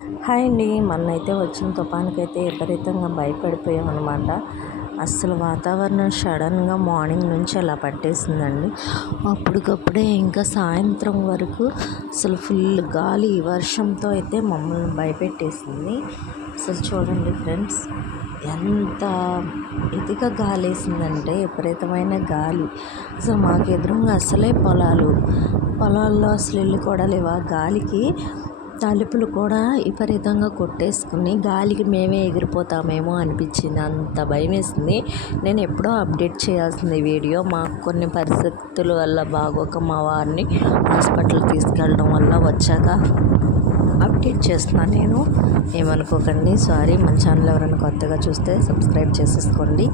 Hi అండి. మొన్నైతే వచ్చిన తుఫాన్కైతే విపరీతంగా భయపడిపోయాం అనమాట అస్సలు వాతావరణం సడన్గా మార్నింగ్ నుంచి అలా పట్టేసిందండి. అప్పటికప్పుడే ఇంకా సాయంత్రం వరకు అసలు ఫుల్ గాలి వర్షంతో అయితే మమ్మల్ని భయపెట్టేసింది. అసలు చూడండి ఫ్రెండ్స్ ఎంత ఇదిగా గాలి వేసిందంటే విపరీతమైన గాలి. అసలు మాకు ఎదురుగా అసలే పొలాలు. పొలాల్లో అసలు ఇల్లు కూడా లేవు. ఆ గాలికి తలుపులు కూడా విపరీతంగా కొట్టేసుకుని గాలికి మేమే ఎగిరిపోతామేమో అనిపించింది. అంత భయం వేసింది నేను ఎప్పుడో అప్డేట్ చేయాల్సింది వీడియో. మాకు కొన్ని పరిస్థితుల వల్ల బాగోక మా వారిని హాస్పిటల్ తీసుకెళ్ళడం వల్ల వచ్చాక అప్డేట్ చేస్తున్నాను నేను. ఏమనుకోకండి. సారీ. మన ఛానల్ ఎవరైనా కొత్తగా చూస్తే సబ్స్క్రైబ్ చేసేసుకోండి.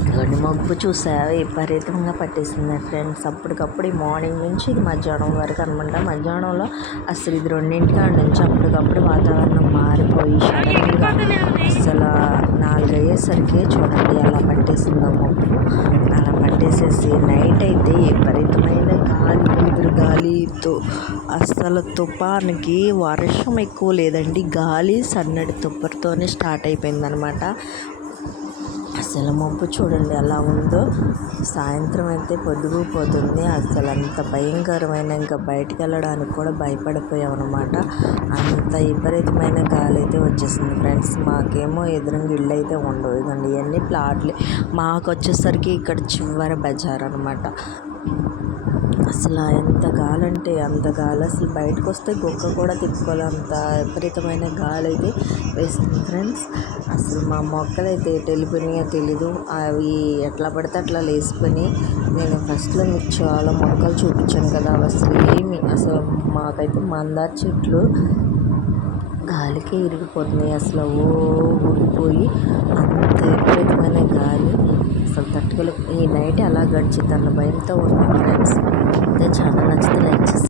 ఇదిగోండి మబ్బు చూసా విపరీతంగా పట్టేసింది ఫ్రెండ్స్. అప్పటికప్పుడు ఈ మార్నింగ్ నుంచి ఇది మధ్యాహ్నం వరకు అనమాట. మధ్యాహ్నంలో అసలు ఇది రెండింటికాడ నుంచి అప్పటికప్పుడు వాతావరణం మారిపోయి షడన్గా అసలు నాలుగయ్యేసరికి చూడండి అలా పట్టేసిందో మబ్బు. అలా పట్టేసేసి నైట్ అయితే విపరీతమైన గాలి ఎదురు గాలితో అసలు తుపానికి వర్షం ఎక్కువ లేదండి. గాలి సన్నటి తుప్పరితోనే స్టార్ట్ అయిపోయిందనమాట. అసలు మబ్బు చూడండి ఎలా ఉందో. సాయంత్రం అయితే పొద్దుగుపోతుంది అసలు అంత భయంకరమైన ఇంకా బయటికి వెళ్ళడానికి కూడా భయపడిపోయాం అనమాట అంత విపరీతమైన గాలి అయితే వచ్చేసింది ఫ్రెండ్స్. మాకేమో ఎదురుగా ఇల్లు అయితే ఉండవు. ఇదండి ఇవన్నీ ప్లాట్లు. మాకు వచ్చేసరికి ఇక్కడ చివరి బజార్ అనమాట అసలు ఎంత గాలి అంటే అంత గాలి. అసలు బయటకు వస్తే గొక్క కూడా తిప్పుకోలేంత విపరీతమైన గాలి అయితే వేస్తుంది ఫ్రెండ్స్. అసలు మా మొక్కలు అయితే ఎటు వెళ్ళిపోయినాయో తెలీదు. అవి ఎట్లా పడితే అట్లా లేసిపోయి నేను ఫస్ట్లో మీకు చాలా మొక్కలు చూపించాను కదా. అసలు ఏమి? అసలు మాకైతే మందార చెట్లు గాలికి ఇరిగిపోతున్నాయి. అసలు ఓ ఊడిపోయి అంత విపరీతమైన గాలి. అసలు తట్టుకోలే. ఈ నైట్ అలా గడిచిద్ది అన్న భయంతో ఉన్నాను ఫ్రెండ్స్. అయితే చాలా నచ్చితే లైక్ చేసి